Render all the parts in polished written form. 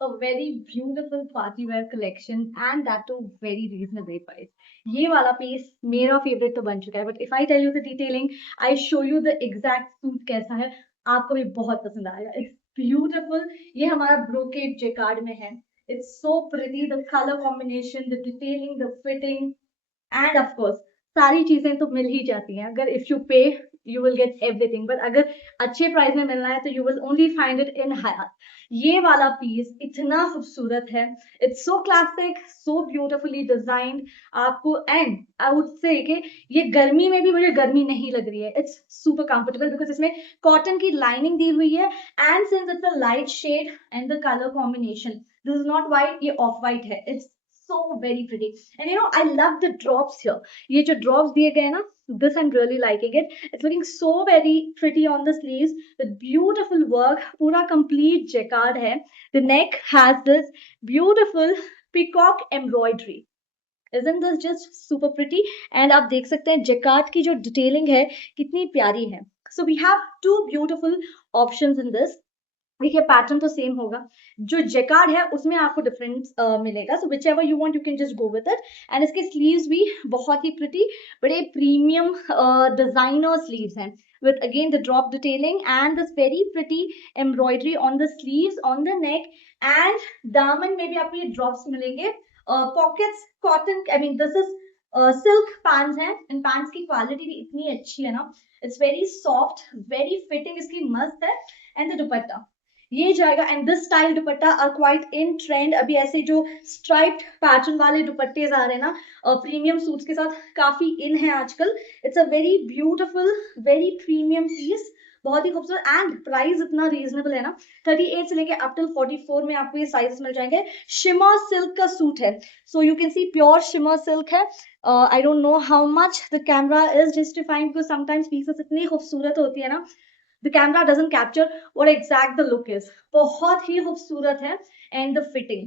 a very beautiful party wear collection and that too very reasonable price. ये वाला piece मेरा favourite तो बन चुका है, but if I tell you the detailing, I show you the exact suit कैसा है, आपको भी बहुत पसंद आएगा. It's beautiful. ये हमारा ब्रोकेड जेकार्ड में है. It's so pretty, the colour combination, the detailing, the fitting, and of course सारी चीजें तो मिल ही जाती हैं. अगर if you pay you will get everything, but अगर अच्छे प्राइस में मिलना है तो you will only find it in हयात. ये वाला पीस इतना खूबसूरत है. It's so classic, so beautifully designed. आपको एंड आई वुड से कि ये गर्मी में भी मुझे गर्मी नहीं लग रही है. इट्स सुपर कंफर्टेबल बिकॉज इसमें कॉटन की लाइनिंग दी हुई है, and since it's a light shade and the colour combination, this is not white, ये ऑफ व्हाइट है. इट्स so very pretty. And you know, I love the drops here. ये जो drops दिए गए ना, this I'm really liking it. It's looking so very pretty on the sleeves with beautiful work. पूरा complete jacquard है. The neck has this beautiful peacock embroidery. Isn't this just super pretty? And आप देख सकते हैं jacquard की जो detailing है कितनी प्यारी है. So we have two beautiful options in this. देखिए पैटर्न तो सेम होगा. जो जेकार्ड है उसमें आपको डिफरेंस मिलेगा. So whichever you want you can just go with it. And इसके स्लीव्स भी बहुत ही प्रिटी, बड़े प्रीमियम डिजाइनर स्लीव्स हैं with again the drop detailing and this very pretty embroidery on the sleeves, on the neck, and दामन में भी आपको ये drops मिलेंगे. Pockets cotton, I mean this is silk pants हैं. इन pants की क्वालिटी भी इतनी अच्छी है ना. It's very soft, very fitting, इसकी मस्त है. And the दुपट्टा ये जाएगा. And this style dupatta are quite in trend. अभी ऐसे जो स्ट्राइप्ड पैटर्न वाले दुपट्टे आ रहे हैं ना प्रीमियम सूट्स के साथ, काफी इन है आजकल. It's a very beautiful, very premium piece, बहुत ही खूबसूरत. एंड प्राइस इतना रीजनेबल है ना. 38 से लेके अप टिल 44 में आपको ये साइज मिल जाएंगे. शिमर सिल्क का सूट है. So you can see pure shimmer silk है. I don't know how much the camera is justifying because sometimes pieces इतनी खूबसूरत होती है ना, the camera doesn't capture what exact the look is. बहुत ही खूबसूरत है. and the fitting,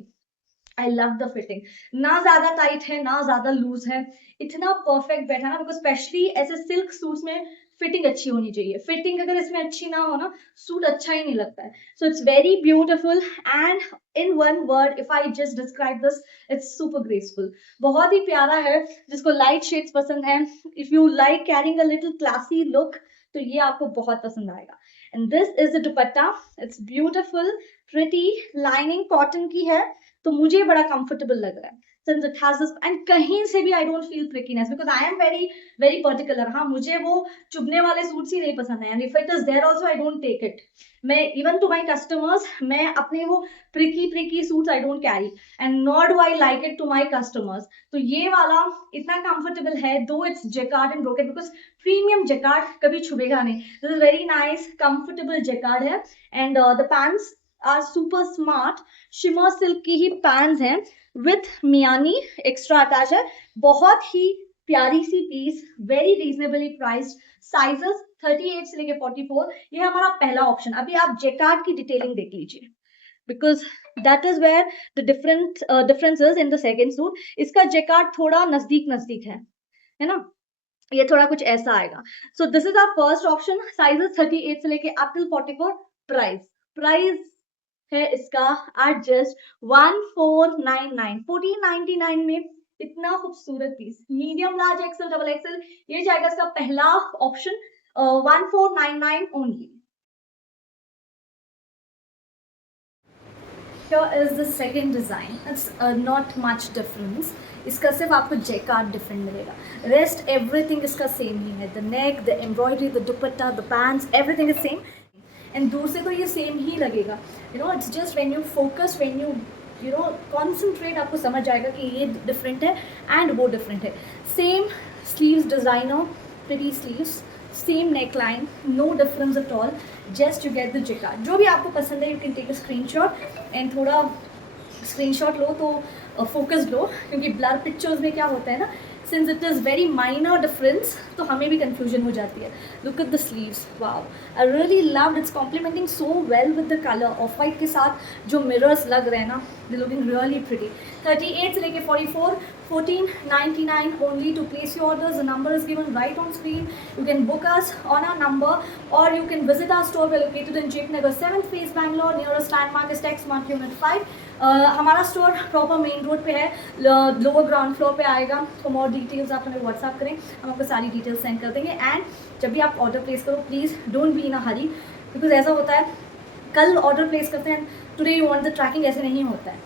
I love the fitting. ना ज्यादा टाइट है ना ज्यादा लूज है, इतना परफेक्ट बैठा ना. बिकॉज स्पेशली ऐसे सिल्क सूट्स में फिटिंग अच्छी होनी चाहिए. फिटिंग अगर इसमें अच्छी ना हो ना, सूट अच्छा ही नहीं लगता है. So it's very beautiful. And in one word if I just describe this, it's super graceful. बहुत ही प्यारा है. जिसको लाइट शेड्स पसंद है, if you like carrying a little classy look, तो ये आपको बहुत पसंद आएगा. And this is the dupatta. It's beautiful, pretty, lining cotton की है, तो मुझे बड़ा कंफर्टेबल लग रहा है. since it has this, and कहीं से भी I don't feel prickiness because I am very very particular. हाँ, मुझे वो चुभने वाले सूट्स ही नहीं पसंद है. and if it is there also I don't take it. मैं even to my customers, मैं अपने वो pricky suits I don't carry, and nor do I like it to my customers. तो ये वाला इतना comfortable है, though it's jacquard and brocade, because premium jacquard कभी छुभेगा नहीं. This is very nice comfortable jacquard है. and the pants are super smart. Shimmer silk की ही पैंट्स हैं विथ मियानी एक्स्ट्रा अटैच है. बहुत ही प्यारी सी piece, very reasonably priced. Sizes 38 से लेके 44. ये हमारा पहला ऑप्शन. अभी आप जेकार्ड की डिटेलिंग देख लीजिए because that is where the differences in the second suit. इसका जेकार्ड थोड़ा नजदीक है ना. ये थोड़ा कुछ ऐसा आएगा. So this is our first option. Sizes 38 से लेके अप टिल 44. प्राइस है इसका एट जस्ट 1499. 1499 में इतना खूबसूरत पीस. Medium, large, XL, double XL, ये जाएगा इसका पहला option. 1499 only. Here is the second design. It's not much difference. इसका सिर्फ आपको जेकार्ड डिफरेंट मिलेगा. रेस्ट एवरीथिंग इसका सेम ही है. The neck, the embroidery, the dupatta, the pants, everything is same. And दूर से तो ये सेम ही लगेगा. You know, it's just when you focus, when you know concentrate, आपको समझ आएगा कि ये डिफरेंट है एंड वो डिफरेंट है. Same sleeves designer, pretty sleeves, same neck line, no difference at all. Just you get the jacquard. जो भी आपको पसंद है you can take a screenshot and थोड़ा स्क्रीनशॉट लो तो फोकस लो, क्योंकि ब्लर पिक्चर्स में क्या होता है ना since it is very minor difference तो हमें भी कन्फ्यूजन हो जाती है. Look at the sleeves, wow, I really loved, it's complementing so well with the colour. Off white के साथ जो मिरर्स लग रहे हैं ना, दे लुकिंग रियली प्रिटी. 38 से लेके 44, 1499 only. To place your orders, the number is given right on screen. You can book us on our number, or you can visit our store. We're located in JP Nagar 7th phase, Bangalore. Nearest landmark is Techsmart Unit 5. हमारा store proper main road पे है, lower ground floor पे आएगा. For more details आप हमें WhatsApp करें, हम आपको सारी डिटेल्स सेंड कर देंगे. एंड जब भी आप ऑर्डर प्लेस करो, please don't be in a hurry, because ऐसा होता है कल ऑर्डर प्लेस करते हैं, today you want the tracking, ऐसे नहीं होता है.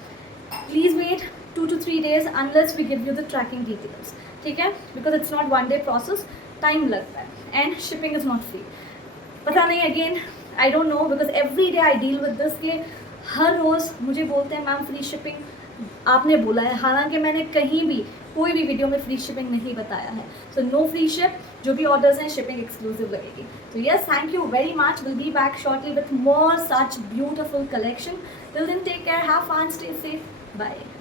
Please wait 2 to 3 days unless we give you the tracking details. ठीक है, because it's not one day process, time लगता है, and shipping is not free. पता नहीं, again I don't no, because every day I deal with this के हर रोज़ मुझे बोलते हैं मैम फ्री शिपिंग आपने बोला है, हालांकि मैंने कहीं भी कोई भी वीडियो में फ्री शिपिंग नहीं बताया है. सो नो फ्री शिप, जो भी ऑर्डर्स हैं शिपिंग एक्सक्लूसिव लगेगी. So yes, thank you very much. We'll be back shortly with more such beautiful collection. Till then, take care, have fun, stay safe. Bye.